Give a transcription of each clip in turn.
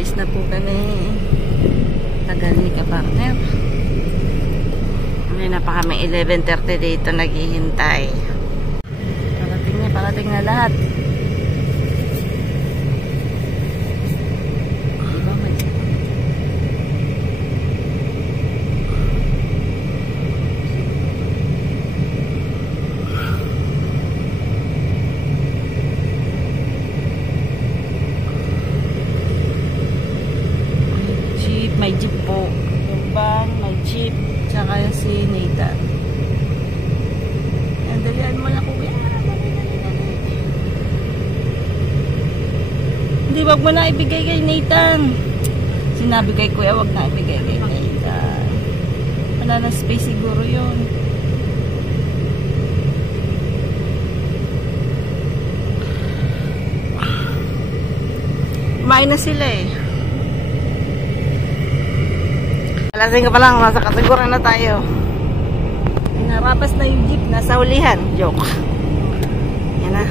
Alis na po kami. Tagal ni ka-partner. Hindi na pa kami 11:30 dito naghihintay. Parating na lahat. Diba may may jeep po. Yung van, may jeep. Tsaka yung si Nathan. Dalian mo na kuya. Hindi, wag mo na ibigay kay Nathan. Sinabi kay kuya, wag na ibigay kay Nathan. Wala na space siguro yun. Kumain na sila eh. Alasing ka pa lang, nasa kasiguran na tayo. Narapas na yung jeep, nasa ulihan. Joke. Yan na.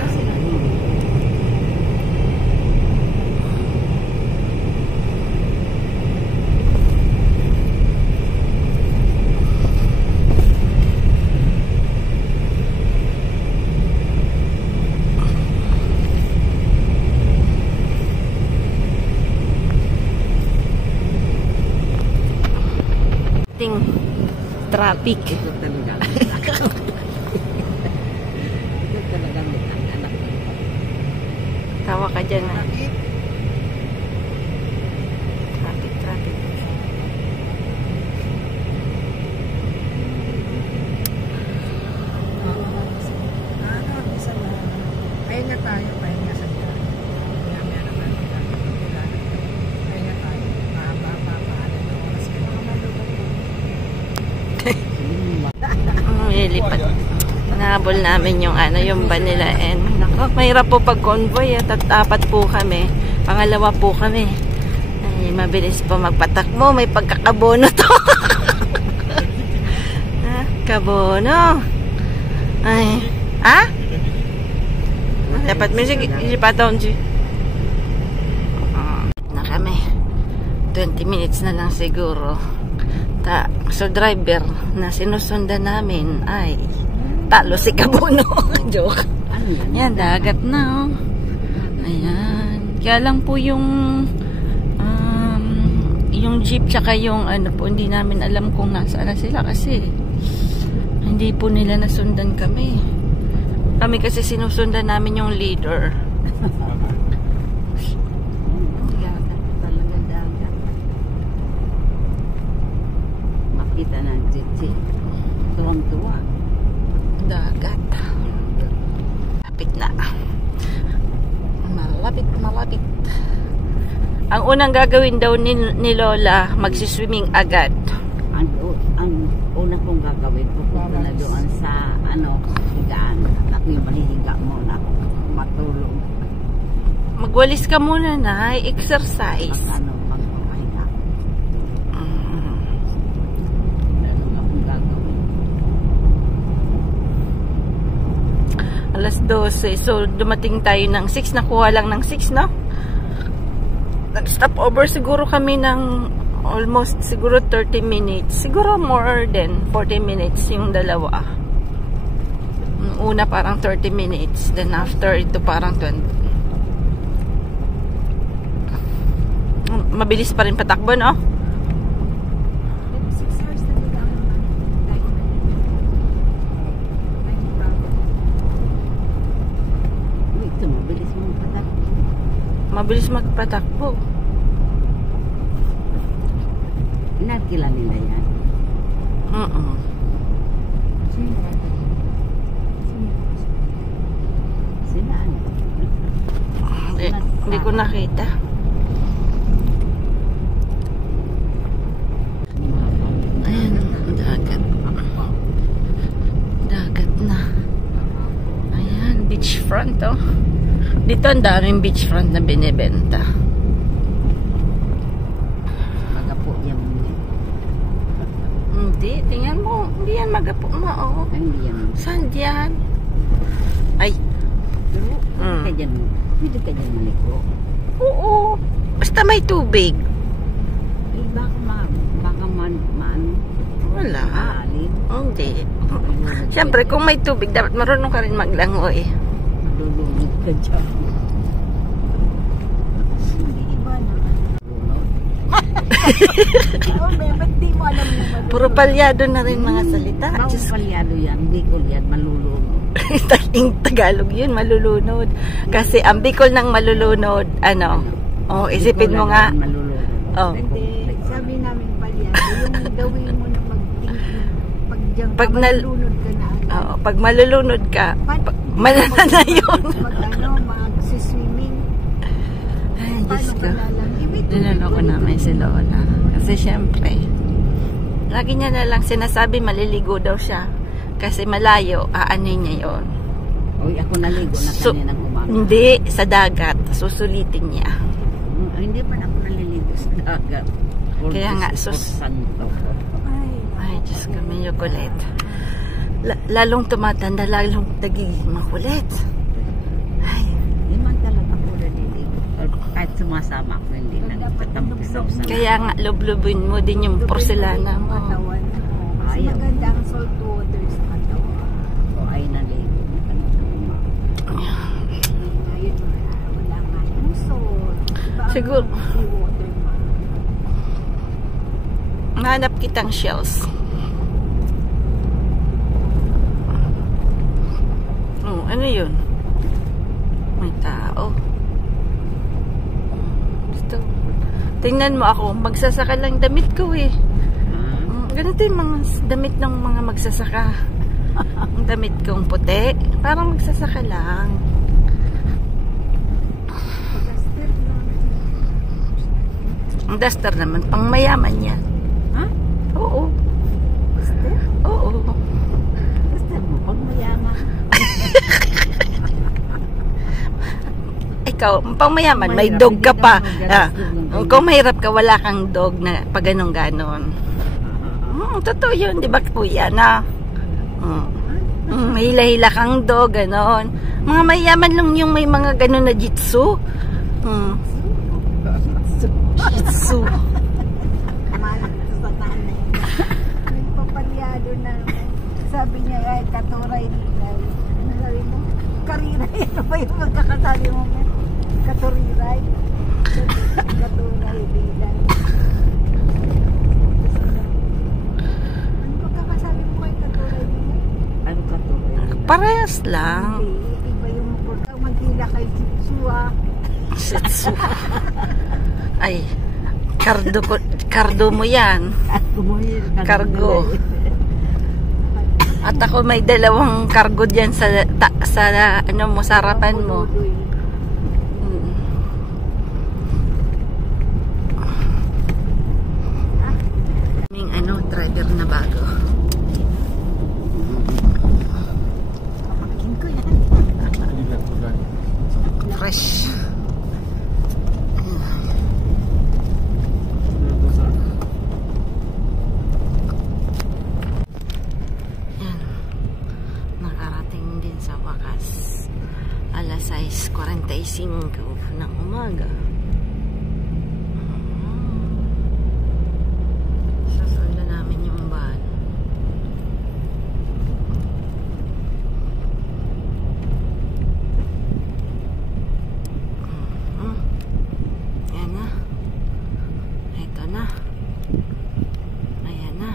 Traffic. Ito talaga. Ito talaga ang anak. Tawa ka dyan. Traffic. Pahinga tayo, pahinga sa dyan. Pahinga naman. Pahinga tayo. Paalam na oras ka naman. Lilipat. Nahabol namin yung yung van nila. And nako, mahirap po pag convoy at apat po kami. Pangalawa po kami. Ay, mabilis po magpatakbo. May pagkakabono to. Kabono. Ay. Ha? Dapat music ipataon si. Na kami. 20 minutes na lang siguro. So driver na sinusundan namin ay talo si Kabono. Joke. Yan, dagat na oh. Ayan. Kaya lang po yung jeep tsaka yung po, hindi namin alam kung nasaan na sila kasi hindi po nila nasundan kami. Kami kasi sinusundan namin yung leader. Kita na Chichi. Tuwang-tuwa. Dagat. Lapit na. Malapit. Ang unang gagawin daw ni Lola, magsiswimming agad. Ang una kong gagawin, pupunta na doon sa higaan. At yung malihiga muna ako matulog. Magwalis ka muna na, exercise. Magpapahinga. Alas 12. So, dumating tayo ng 6. Nakuha lang ng 6, no? Nag-stop over siguro kami ng almost siguro 30 minutes. Siguro more than 40 minutes yung dalawa. Una parang 30 minutes. Then after ito parang 20. Mabilis pa rin patakbo, no? Mabilis magpatakbo. Inakila nila yan. Sila Hindi ko nakita. Ayan, dagat. Dagat na. Ayan, beachfront oh. Dito ang daming beachfront na binibenta. Magapo yan. Hindi, tingnan mo. Hindi yan magapo mo, oh. Hindi yan. Saan yan? Ay. Pwede ka dyan maliko. Oo. Basta may tubig. Eh, baka maano. Wala. Maalim. Hindi. Siyempre, kung may tubig, dapat marunong ka rin maglangoy. Malulunod ka dyan. Hindi iba na. Oh, ba't di mo alam mo malulunod? Puro palyado na rin mga salita. Bawang palyado yan. Bicol yan. Malulunod. Tagalog yun, malulunod. Kasi ang Bicol ng malulunod, ano, isipin mo nga. Malulunod. Oh. Hindi, sabi namin palyado, yung gawin mo na Pag malulunod ka na. Pag malulunod ka, malala na yun. Mag-swimming. Ay, Diyos Paano ko. ka lalang? Niloloko namin si Lola. Kasi syempre, lagi niya na lang sinasabi maliligo daw siya. Kasi malayo, aanin niya yon. Uy, ako naligo na kaninang umaga. Hindi, sa dagat. Susulitin niya. Hindi man ako naliligo sa dagat. Kaya nga, santo. Ay, Diyos ko, medyo kulit. Lalong tumatanda, lalong nagiging makulit. Ay. Hindi man talaga ako naliligo. Kahit sumasama ako, hindi na nagtatampisaw sa Kaya nga, lublubin mo din yung porselana mo. Mas maganda ang salt water sa katawan. o ay naligo na kaninang umaga. Ngayon, wala nga yung salt. Iba ang Siguro. seawater mo. Nahanap kitang shells. Oh, ano yun? May tao. Gusto. Tingnan mo ako, magsasaka lang damit ko eh. Ganito yung mga damit ng mga magsasaka. Ang damit kong puti, parang magsasaka lang. Ang duster naman, pang mayaman yan. Ha? Oo. Oo. Gusto mo, pag mayaman. Ikaw, pang mayaman, may dog ka pa. Kung mahirap ka, wala kang dog na pag ganun-ganon. Totoo yun, di ba kuya na? May hila-hila kang dog, ganon. Mga mayaman lang yung may mga ganon na jitsu. Jitsu. Nagpapalyado na. Sabi niya, ay, katuray nilay. Ano sabi mo? Kariray. Ano ba yung magkakasabi mo? Katuriray. Katuray nilay. Ano magkakasabi mo kay katuray nilay? Ano ka to? Parehas lang. Hindi. Iba yung magkila kay Jitsua. Jitsu. Ay, kardo mo yan. At kumuhil ka. Kargo. At ako may dalawang kargo dyan sa ano mo, sarapan mo. May driver na bago. Pamakin ko yan. Fresh. Yan. Nakarating din sa wakas. Alas 6:45 ng umaga. Sasundo namin yung van. Ayan na. Ito na. Ayan na.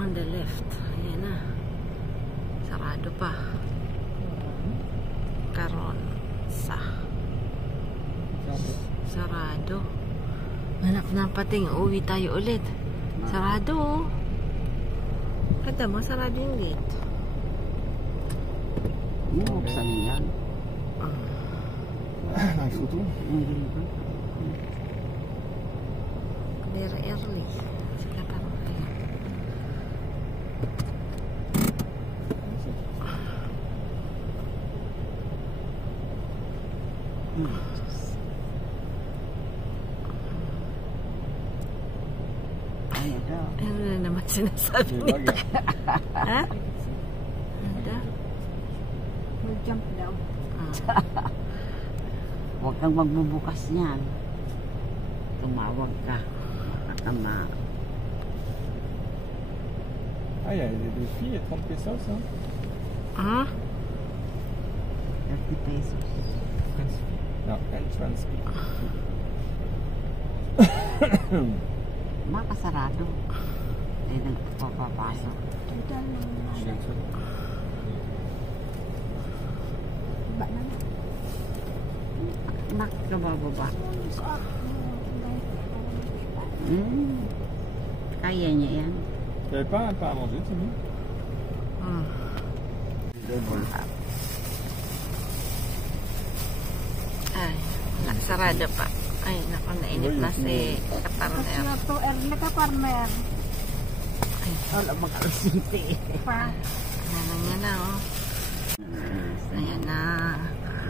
On the left. Ayan na. Sarado pa. Karon sa sarado. Hanap na pating. Uwi tayo ulit. Sarado. Kada mo, sarado yung gate. Buksan yan. Nice photo. Very early. Sila parang kaya. Ayan daw. Ano na naman sinasabi nito? Ha? Ano? Mag-jump daw. Huwag kang magbubukas niyan. Tumawag ka. Matama. Ah, il y a des filles et 30 pesos, hein? Hmm? 30 pesos. Non, entrance fee. Makasarado. Eh, nagpapapasok. Total ng ba na? Bakit ka bababa? Sa Kaya niya yan. Il n'y avait pas un pain à manger, Timmy? Hmm. Ay, sarado pa. Ay, naku, nainip na si kapartner. na to, early ka farmer. Wala mag-alasinte. Pa. Ano niya na, oh. Ayan na.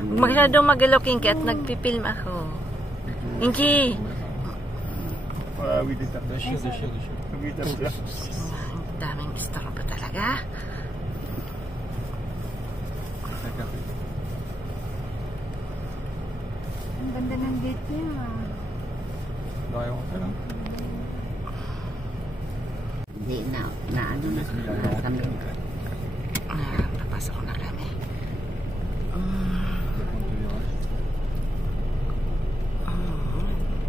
Huwag masyadong mag-alaw, Kinky, at nagpipilm ako. Kinky! Ah oui, des tables de chien. Oui, tables de Ang daming istorbo talaga. Ang ganda ng gate niya. D'ailleurs, on fait là. Hindi na ano na kami. Ah, papasok na kami.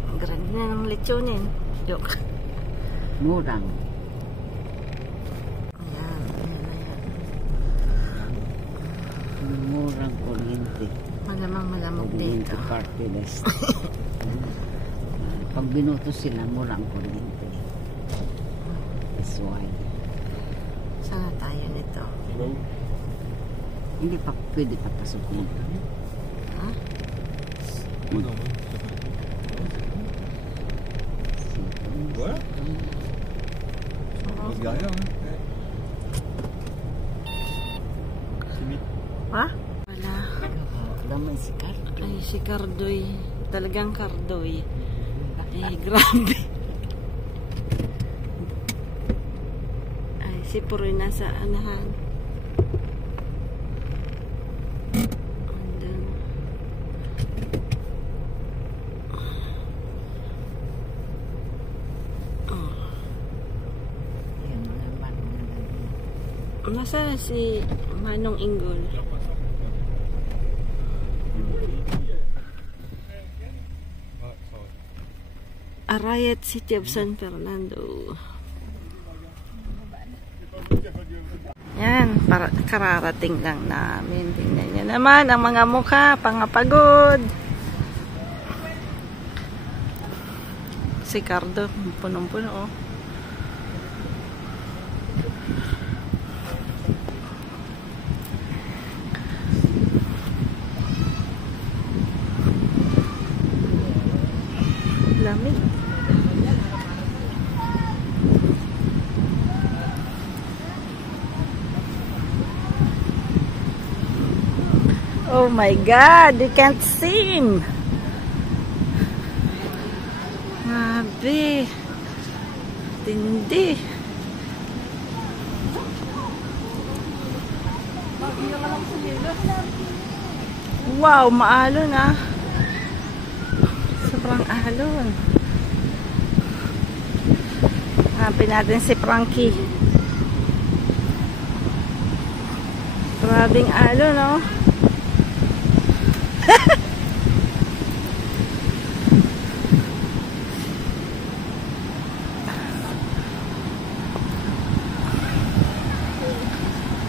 Ang grande na ng lechonin. Joke. Murang. Ayan, ayan, ayan. Murang kuryente. Malamang malamog Kuryente dito. party list. Pag binuto sila, murang kuryente. That's why. Sana tayo nito. Hindi pa pwede papasukin. Ha? Voilà. On va se garer là, hein? Timmy. Ha? Wala. Damay si Carl. Ay, si Cardoy. Talagang Cardoy. Eh, grabe. Ay, si Puroy nasa anahan. Andun. Yan mga bagong gabi. Nasaan si Manong Inggol? Arayat City of San Fernando. Yan, para kararating lang namin. Tingnan nyo naman ang mga mukha, pangapagod. Si Cardo, punong-puno, oh. Lamig. Oh my God, you can't see him. Grabe. Tindi. Wow, maalon ah. Sobrang alon. Hanapin natin si Frankie. Grabing alon, no?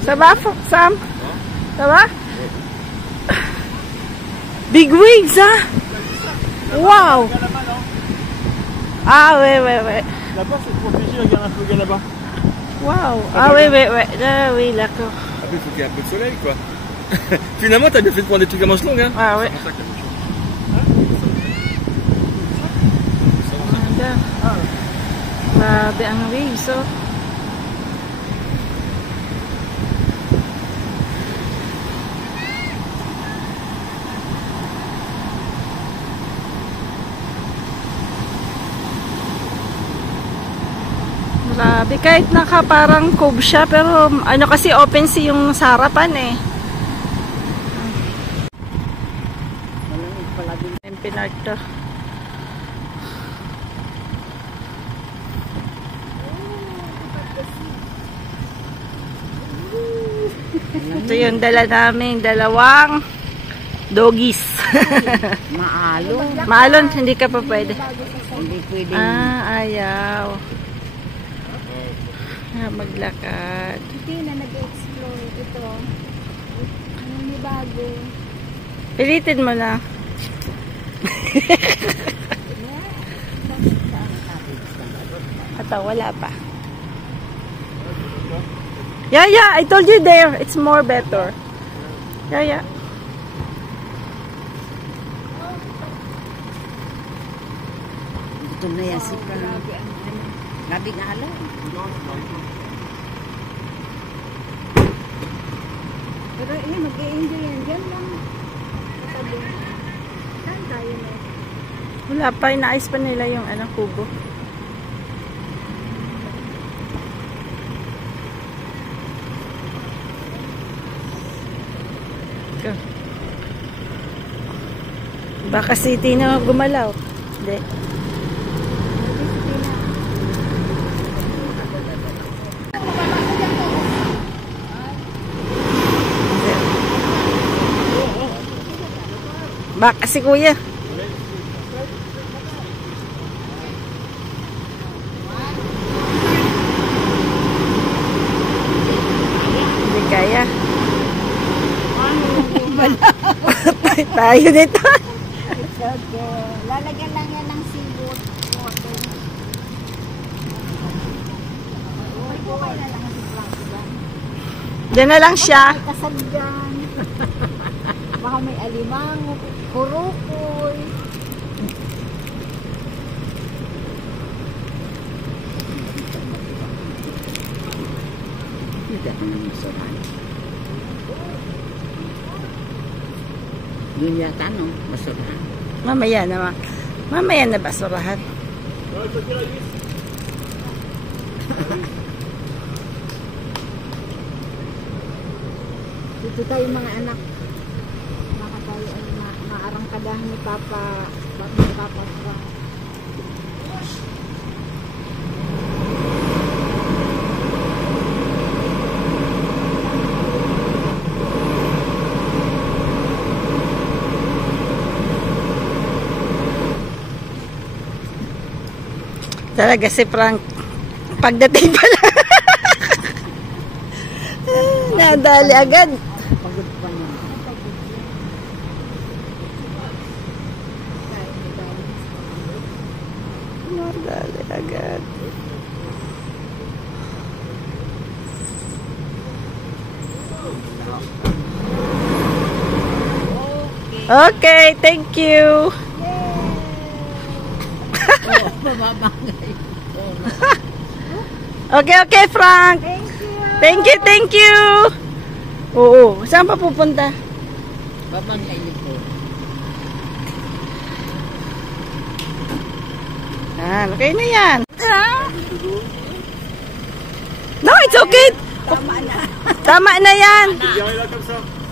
Ça va, Sam? Ça va? Big wigs, hein? Wow! Ah, ouais, ouais, ouais. Là-bas, c'est protégé, regarde un peu, regarde là-bas. Wow! Ah, oui, oui, oui. Là, oui, d'accord. Ah, il faut qu'il y ait un peu de soleil, quoi. Finalement, t'as bien fait de prendre des trucs à manches longues, hein? Ah, oui. Grabe ang waves, oh. Grabe, kahit naka parang cove siya, pero ano kasi open si yung sa harapan eh. Malamig pala din North to. Ito yung dala namin, dalawang doggies. Maalon. Maalon, hindi ka pa pwede. Hindi pwede. Ayaw. Maglakad. Hindi na nag-explore ito. Ano ni bago? Pilitin mo na. Ito, wala pa. Yeah, I told you there. It's more better. Yeah. Ito na yan si Frank. Labing alon. Pero mag-i-enjoy yan. Diyan lang. Sabi. Saan tayo na? Wala pa, inaayos pa nila yung kubo. Baka City na gumalaw. Hindi. Baka si Kuya. Hindi kaya. Tayo dito. Okay. Lalagyan lang yan ng seawater. May buhay na lang si Frank dyan. Diyan na lang siya. May kasal dyan. Baka may alimango, kurukoy. Hindi ako nang masurahan. Yun yata, no? Masurahan. Mamaya na basurahan. Dito tayo mga anak. Baka tayo ay maarangkadahan ni Papa Frank. Talaga si Frank. Pagdating pa lang. Nadali agad. Pagod pa niya. Nadali agad. Okay, thank you. Babangay. Okay, Frank. Thank you. Oo, saan pa pupunta? Babangay nito. Okay na yan. No, it's okay. Tama na yan.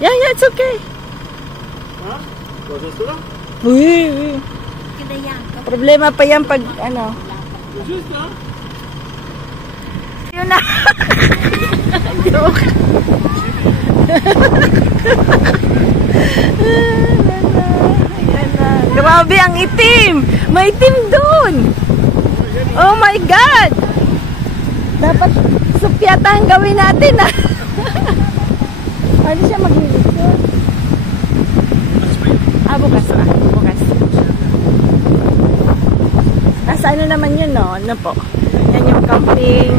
Yeah, it's okay. Uy. Kaya yan. Problema pa yan pag Yun na. Joke. Ayan na. Grabe ang itim. May itim doon. Oh my God. Dapat supyatahan gawin natin Paano siya maglilit doon? Bukas. Nasa ano naman yun, no? Ano po? Yan yung camping.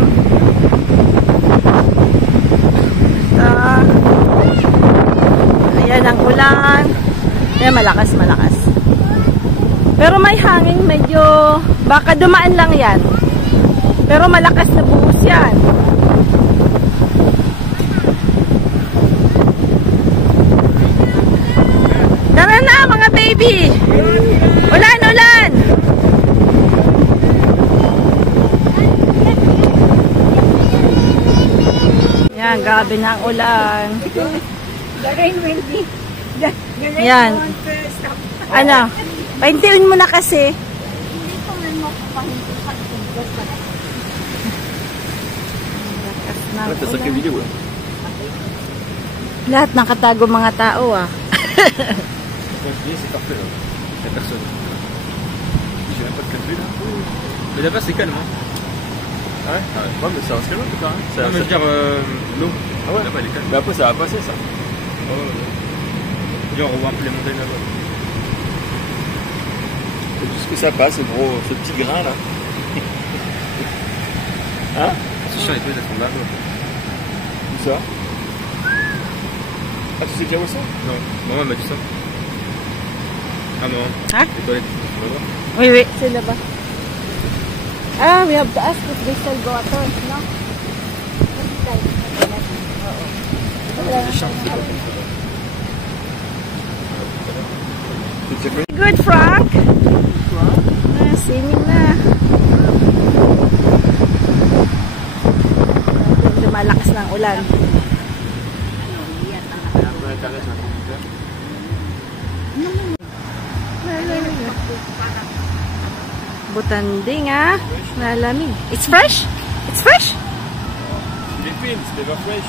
Ayan ang ulan. Ayan, malakas. Pero may hangin, medyo baka dumaan lang yan. Pero malakas na buhos yan. Tara na mga baby. Ulan. Yan, grabe na ang ulan. The rain will be. Yan. Ano? Pahintiin mo na kasi. Hindi ko man mo pahinti sa tungkol ka. Lakas ng Là, t'as sacré ulan. vidéo là. Lahat nakatago mga tao ah. Quand je dis, c'est parfait là. Y'a personne. J'ai même pas de calcul là. Mais là-bas, c'est calme. Hein. Ah ouais, ah ouais. Ouais, mais ça va se calmer en tout cas. Hein. Ça, Non, mais je veux dire, l'eau. Ah ouais, Là-bas, elle est calme. mais après, ça va passer ça. Genre, on voit un peu les montagnes là-bas. C'est tout ce que ça passe, ce gros, ce petit grain là. Hein? C'est chiant, les toilettes, elles sont là, quoi. Où ça? Ah, tu sais déjà où ça? Non, maman m'a dit ça. Ah, maman. Hein? Les toilettes, tu vas voir. Oui, oui. Sila ba? Ah, we have to ask if they still go at all, no? C'est chiant, c'est pas comme ça. C'est déjà connu. Good, Frank. Ah, swimming na. Lumalakas ng ulan. Butanding ah. Malamig. It's fresh? It's fresh? Philippines, c'était pas fresh.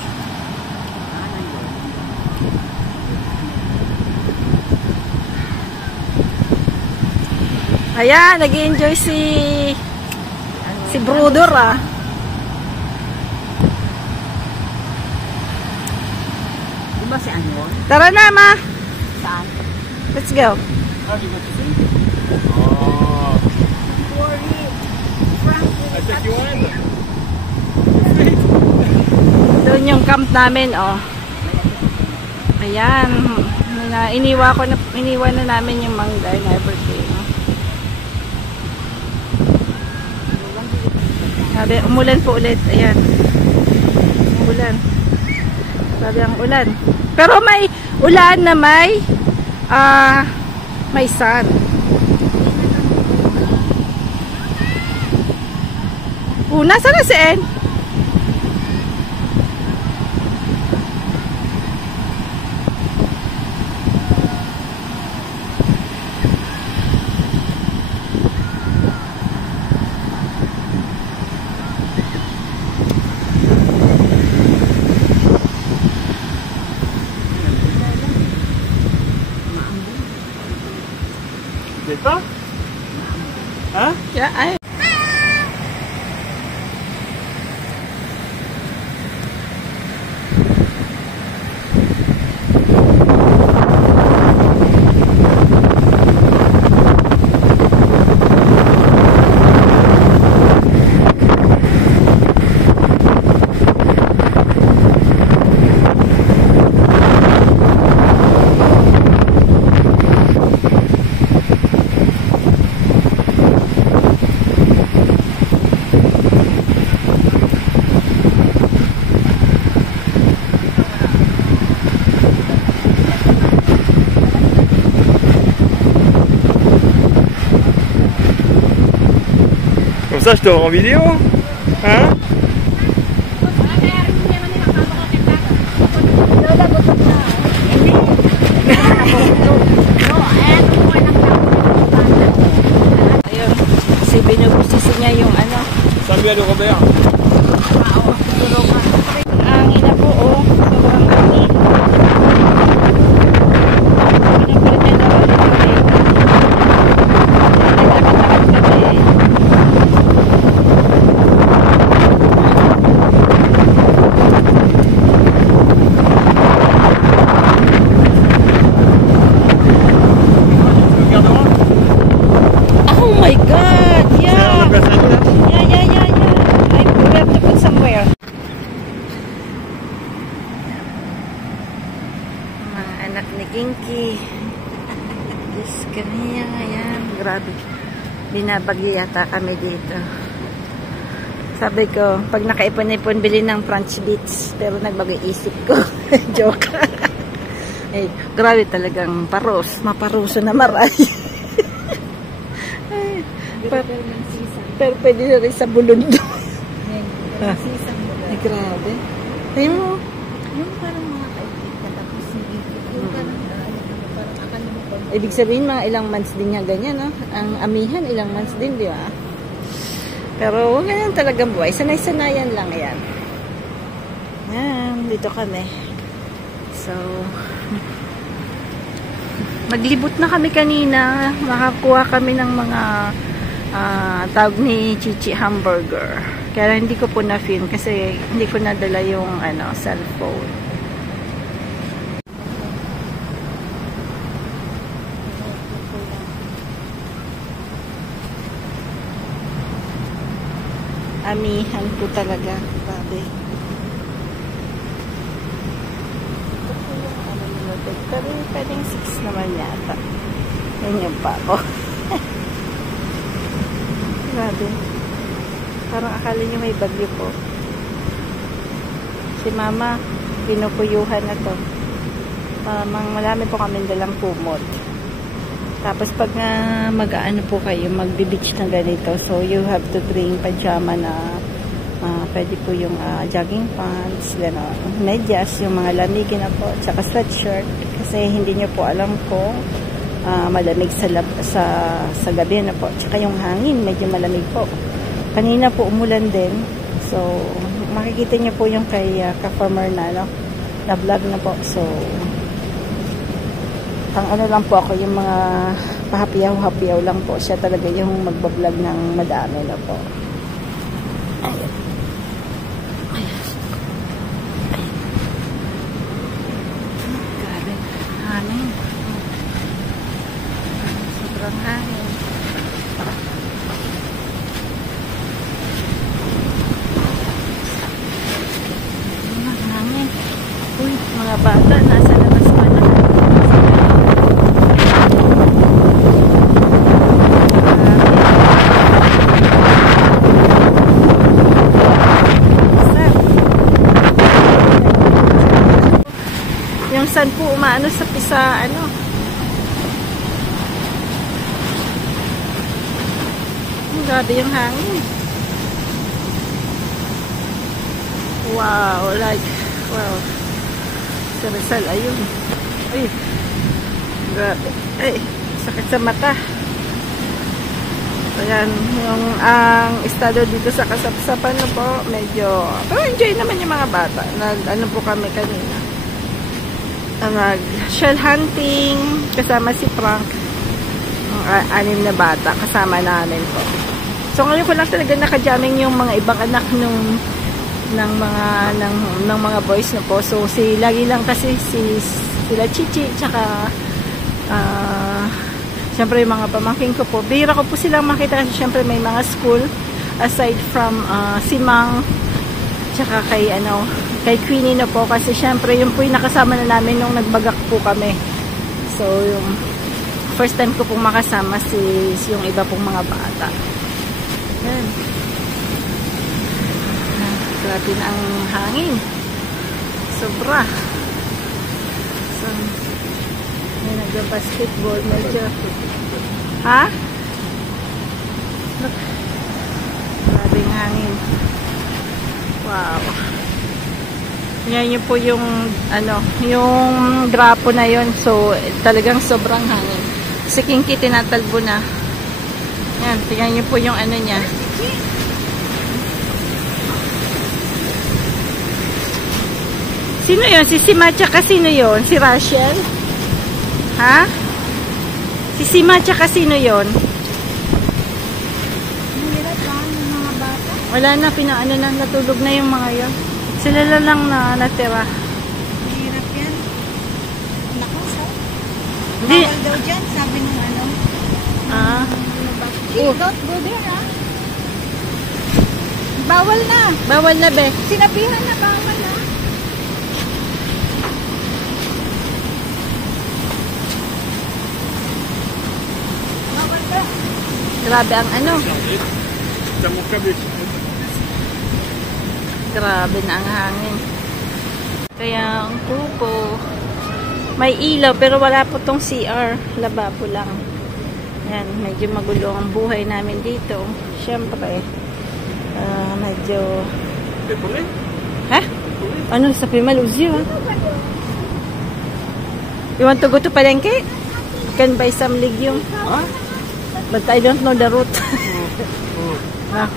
Ayan, nag-enjoy si Brother ah. Di ba si ano? Tara na, ma. Saan? Let's go. Ah, tu vas te faire? Oh. I take you on. Doon yung camp namin, oh. Ayan. Iniwan na namin yung mangga and everything. Sabi, umulan po ulit. Ayan. Umulan. Sabi ang ulan. Pero may ulan na may sun. Nasa na si En? T'es pas? Hein? Yeah, ay. Comme ça, je te rends en vidéo. Hein? Ayun. Kasi binubusisi niya yung ano. Samuel Robert. Ang ina po, oh. Sobrang init. Pinapalit niya daw ulit kami. Nagtakot-takot kami. Oh my God! Yeah! Yeah. We have to put somewhere. Mga anak ni Kinky. Diyos kaniya, ayan. Grabe. Binabagyo yata kami dito. Sabi ko, pag nakaipon-ipon, bilhin ng French beats. Pero nagbago isip ko. Joke. Eh, grabe talagang paros. Maparuso na maray. Pero pwede na rin sa bulundo. Ay, grabe. Ayun mo. Yung parang mga kaibigan tapos hindi. Yung parang akala mo Ibig sabihin, mga ilang months din nga ganyan, no? Ang amihan, ilang months din, di ba? Pero, ganyan talagang buhay. Sanay-sanayan lang yan. Yan, dito kami. So, naglibot na kami kanina. Makakuha kami ng mga tawag ni Chichi hamburger. Kaya hindi ko po na-film kasi hindi ko nadala yung cellphone. Amihan po talaga. Grabe. Pero pwedeng 6 naman yata. Yan yung pa ako. Grabe. Parang akala niyo may bagyo po. Si mama, pinupuyuhan na to. Marami po kami dalang kumot. Tapos pag mag-aano po kayo, magbe-beach na ganito, so you have to bring pajama na pwede po yung jogging pants, gano'n. Medyas, yung mga lamigin na po, tsaka sweatshirt. Kasi hindi nyo po alam kung malamig sa gabi na po. Tsaka yung hangin, medyo malamig po. Kanina po umulan din. So, makikita nyo po yung kay ka-farmer na vlog na po. So, ang ano lang po ako, yung mga pahapiyaw-hapiyaw lang po. Siya talaga yung magbablog ng madami na po. Grabe, hangin. Sobrang hangin. Hangin. Uy, mga bata, nasa labas pa na. Yung sun po umaano sa grabe yung hangin. Wow, wow. Sa Rizal, ayun. Ay, grabe. Ay, sakit sa mata. Ayan, ang estado dito sa Kasapsapan na po, medyo, pero enjoy naman yung mga bata. Ano po kami kanina. Nag-shell hunting, kasama si Frank. Anim na bata, kasama namin po. So, ngayon ko lang talaga nakajamming yung mga ibang anak ng mga boys na po. So, lagi lang kasi sila Chichi, tsaka siyempre yung mga pamangkin ko po. Bihira ko po silang makita kasi siyempre may mga school aside from si Mang tsaka kay Queenie na po kasi siyempre yung po yung nakasama na namin nung nagbagak po kami. So, yung first time ko pong makasama yung iba pong mga bata. Yan. Grabe na ang hangin. Sobra. So, may nag-basketball medyo. Ha? Look. Grabe ang hangin. Wow. Yan yun po yung yung grapo na yun. So, talagang sobrang hangin. Si Kinky tinatalbo na. Yan, tingnan niyo po yung niya. Sino yun? Si Sima tsaka sino yun? Si Rachel? Ha? Si Sima tsaka sino yun? Hirap lang yung mga bata. Wala na, na, natulog na yung mga yun. Sila lang na natira. Hirap yan. Naku, so? Hindi. Bawal daw dyan, sabi ng don't go there, ha? Bawal na. Bawal na, be. Sinabihan na bawal na. Bawal na. Grabe ang grabe na ang hangin. Kaya ang kupo. May ilaw pero wala po tong CR. Lababo lang. Yan, medyo magulo ang buhay namin dito. Siyempre, medyo... Ha? Ano? Sa Pimaluzyo, ha? You want to go to Palengke? can buy some legume. Huh? But I don't know the route. Ah.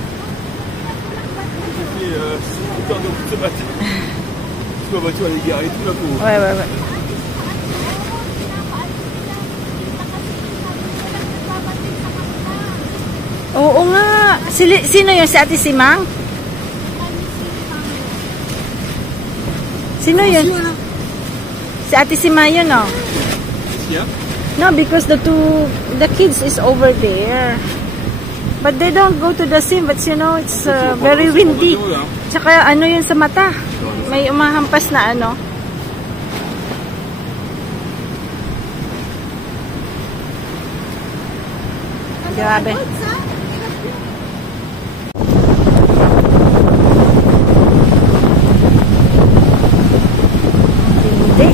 Et c'est tard de ce matin. Parce que la voiture elle est garée tout là pour. Ouais. Oo nga. Sino yun? Si Ate Simang? Sino yun? Si Ate Simang yun, no? Yeah. No, because the kids is over there. But they don't go to the sim. But you know, it's very windy. Tsaka ano yun sa mata. May umahampas na ano. Grabe. Hindi.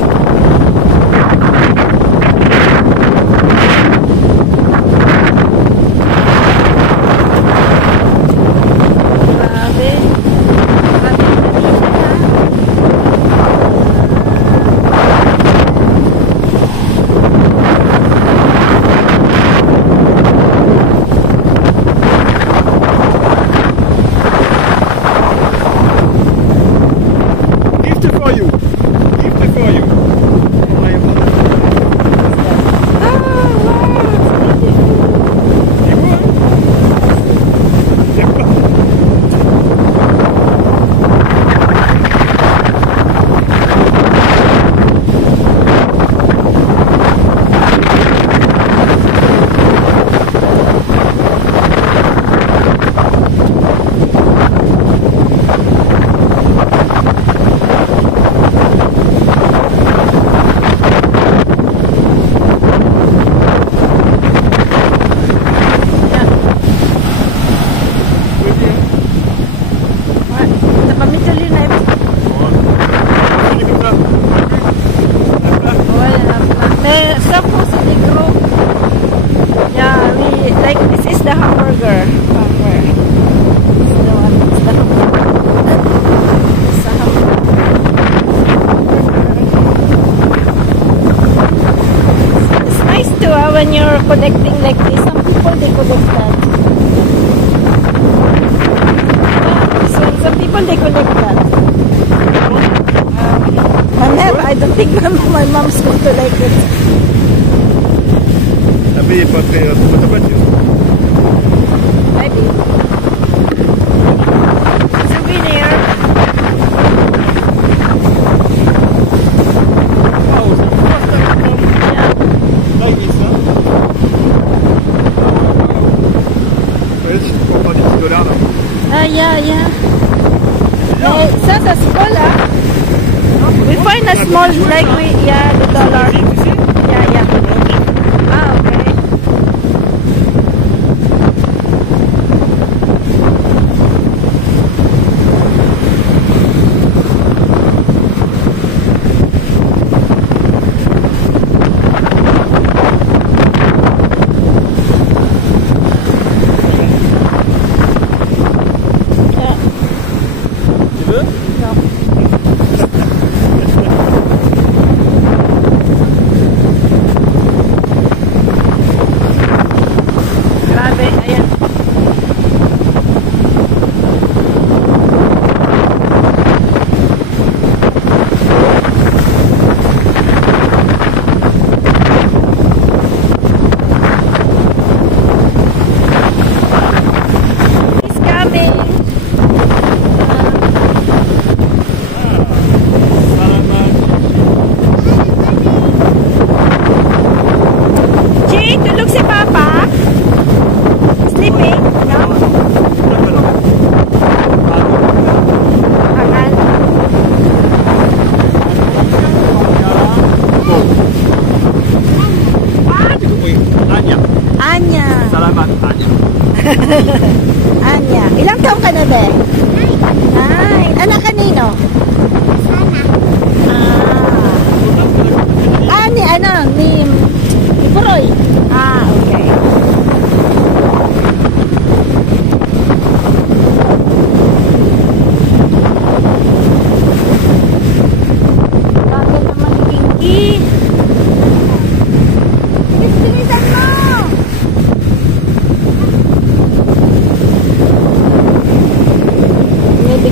When you're connecting like this, some people they connect that. Yeah, so some people they connect that. I don't think my mom's going to like it. Mais il est pas très automatique. Maybe. Souvenir. Yeah. Ça small, we find a small, like the dollar. Yeah. Ah, okay.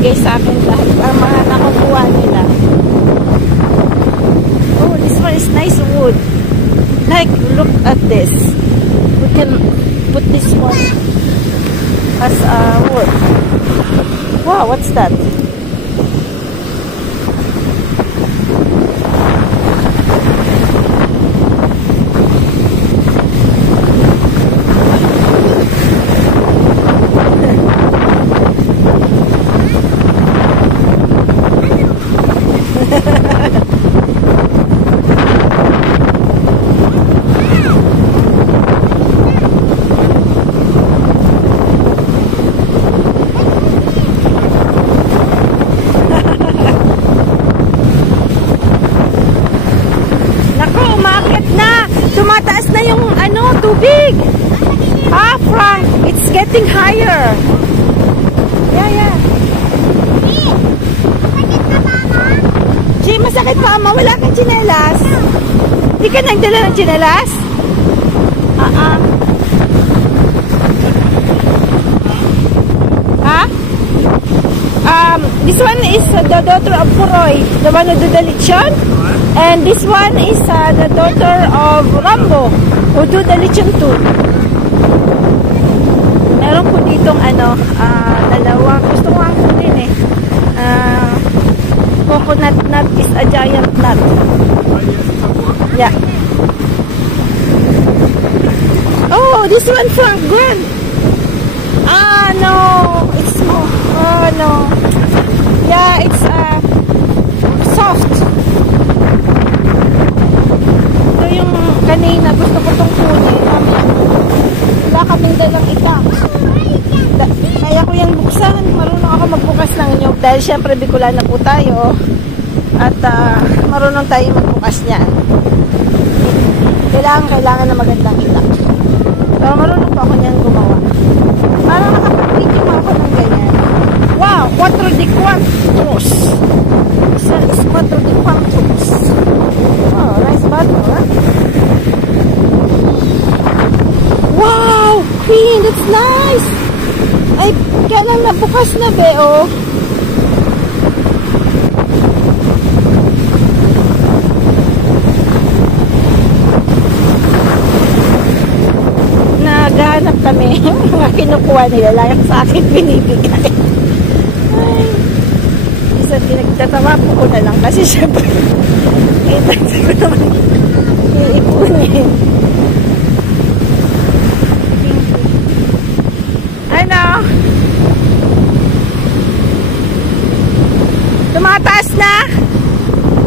binigay sa akin lahat ang mga nakukuha nila. Oh, this one is nice wood. Like, look at this. We can put this one as a wood. Wow, what's that? Tumataas na yung tubig. Ah, Frank, it's getting higher. Yeah. G, masakit pa ama. Wala kang tsinelas. Hindi ka nagdala ng tsinelas? This one is the daughter of Puroy, the one who do the lechon. And this one is the daughter of Rambo, who do the lechon too. Meron po ditong dalawa. Gusto ko ang kunin eh. Coconut nut is a giant nut. Yeah. Oh, this one Frank, good. No, it's small. Oh no. Yeah, it's soft. Ito yung kanina gusto ko itong kunin. Wala kaming dalang itak. Kaya ko yung buksan. Marunong ako magbukas ng nyog dahil syempre Bicolana na po tayo. At marunong tayo magbukas niyan. Kailangan na magandang itak. Pero marunong pa ako niyan gumawa. Parang nakapag-video ako ng ganyan. Wow, 4 de cuantos. Isa is 4 de cuantos. Oh, nice bottle, huh? Wow, Queen, that's nice. Ay, kailan nabukas na, be, oh. Naghahanap kami. Mga kinukuha nila. Layak sa akin binibigay. Ay. Isa pinagtatawa po ko na lang. Kasi syempre kita ko naman iipunin. Ano? Tumataas na?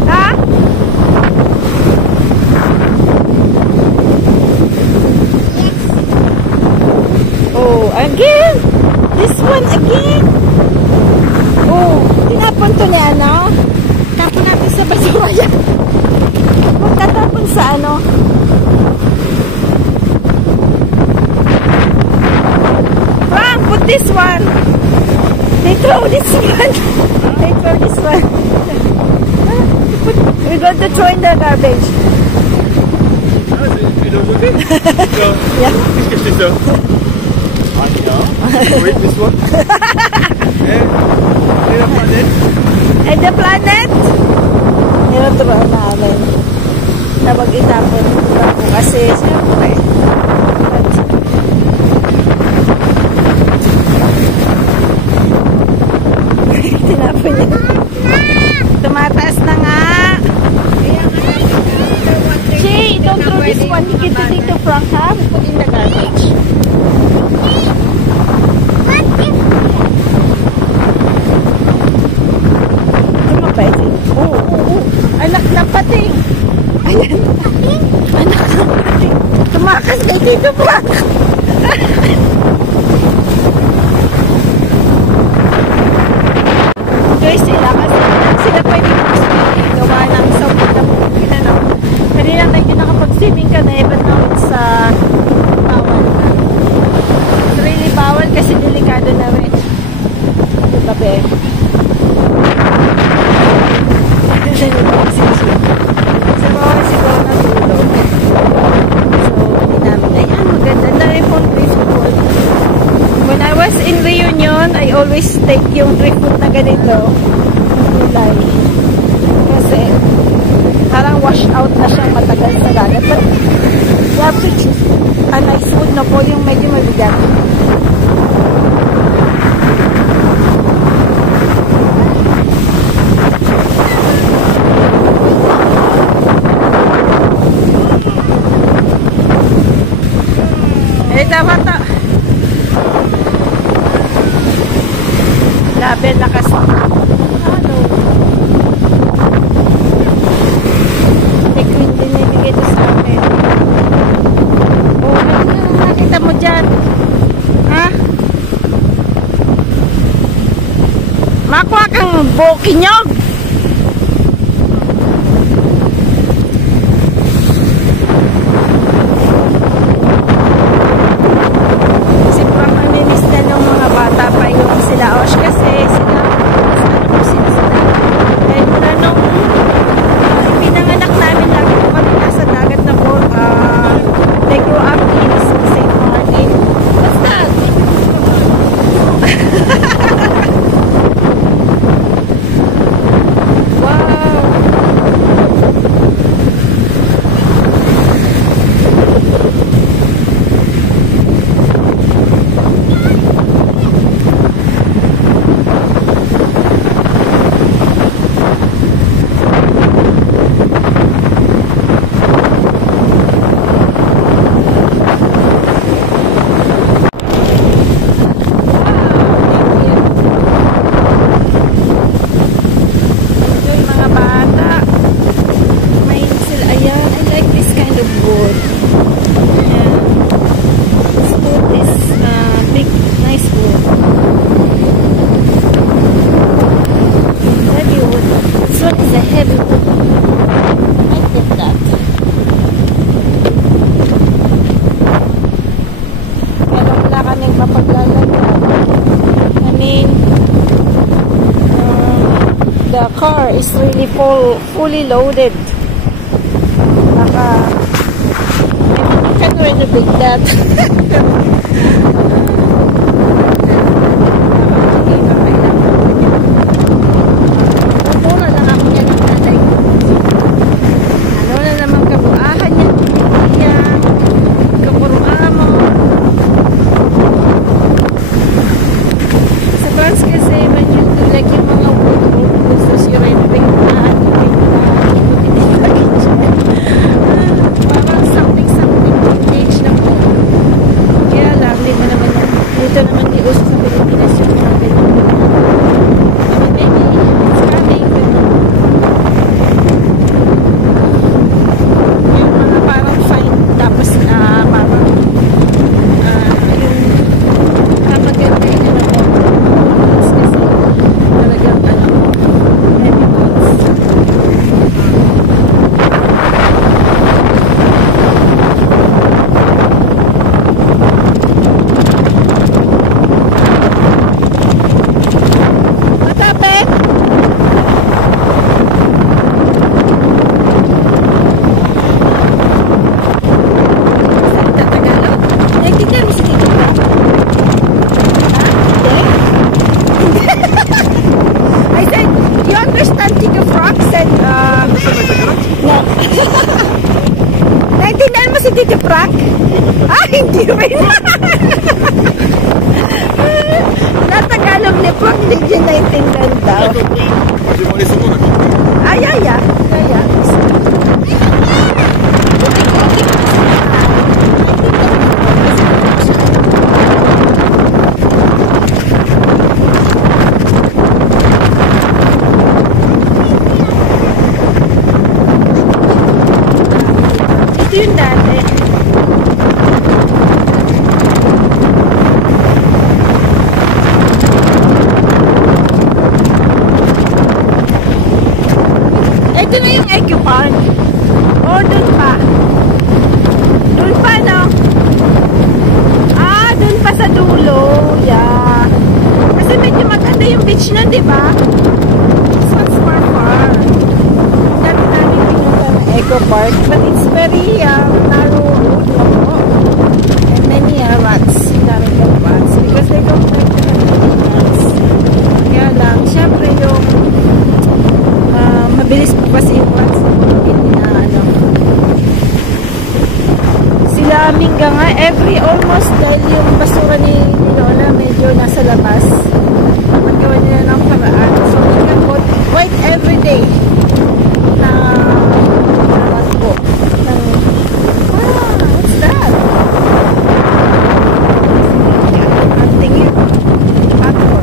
Ha? Oh, again. This one again. Oh, tinapon to ni ano. Tapon natin sa basura yan. Huwag tatapon sa ano. Frank, put this one. They throw this one. They throw this one. We're going to throw in the garbage. Yeah. Qu'est-ce que je fais ça? Wait, this one? And the planet? And the planet? Ninuturoan namin na mag-itapon na po kasi siyempre tinapon niya. Tumataas na nga. Jay, don't throw this one. You can put it to Frank, ha? We put in the garbage. Anak na pating. Ayan. Anak na pating. Tumakas kay Tito Frank. Guys, sila pwede gawa ng sabon na pinano. Kanina lang tayo nakapag-swimming ka na but now it's bawal na. It's really bawal kasi delikado na rin. Diba, be? Kasi bawal siguro na tulog. So, hindi namin. Ayan, maganda na rin pong preschool. When I was in Reunion, I always take yung trip malambot na ganito yung kulay. Kasi parang wash out na siyang matagal sa dagat. But yeah, which is a nice wood na po yung medyo mabigat. Tama to. Labi lakas. Hello. May queen din nibigay ito sa akin. Oh, nakita mo dyan. Ha? Makuha kang bukinyog. The car is really fully loaded. You can renovate that. Muna lang ako yan ng nanay ko. Ano na naman kabuahan niya. Yan. Kapuruan mo. Sa France kasi, when you do like yung mga wood you renovate na parang something vintage lang po. Kaya lang, di ba naman yan? Dito naman di uso sa Pilipinas yung mga ganyan. But maybe it's coming. Yung mga parang fine tapos parang yung maganda yun na po. Kasi talagang naintindihan mo si Tito Frank? Hindi rin. Natagalog ni Frank, hindi niya naintindihan daw. Ay. Yun dati. Ito na yung IQ Park. O, dun pa. Dun pa, no? Dun pa sa dulo. Yeah. Kasi medyo maganda yung beach nun, di ba? This one's far. Dati namin pinunta na Eco Park. But it's very narrow road. And many rats. Daming rats. Because they don't like to have rats. Kaya lang, Mabilis po kasi yung once na ano. Sila Minga nga, every almost dahil yung basura ni Lola medyo nasa labas. Magawa nila ng paraan. So, Minga po, quite every day na naman po. What's that? I'm thinking actor.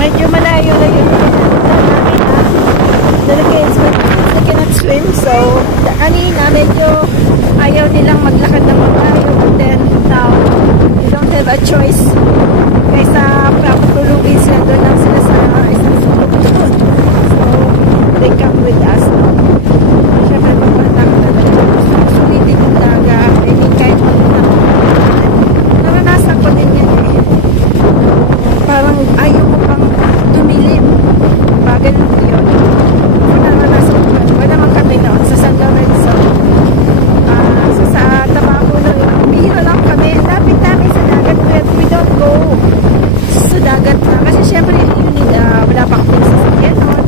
Medyo malayo lang yung delegates they cannot swim, so kanina medyo ayaw nilang maglakad ng malayo, but then now you don't have a choice kaysa tulugin sila doon lang sila sa isang sulog doon, so they come with us. Siyempre magpatang sulitin yung daga, I mean kahit naranasan ko din yan eh, parang ayaw ko pang dumilim bagal yun. Naranasan ko wala naman kami noon sa San Lorenzo, sa Tabaco na yun, bihira lang kami, lapit namin sa dagat, but we don't go sa dagat na kasi syempre wala pa kami sa sakyan noon,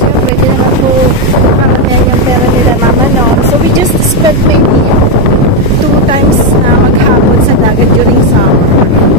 syempre di naman po maramihan yung pera nila mama noon, so we just spent maybe 2 times na maghapon sa dagat during summer.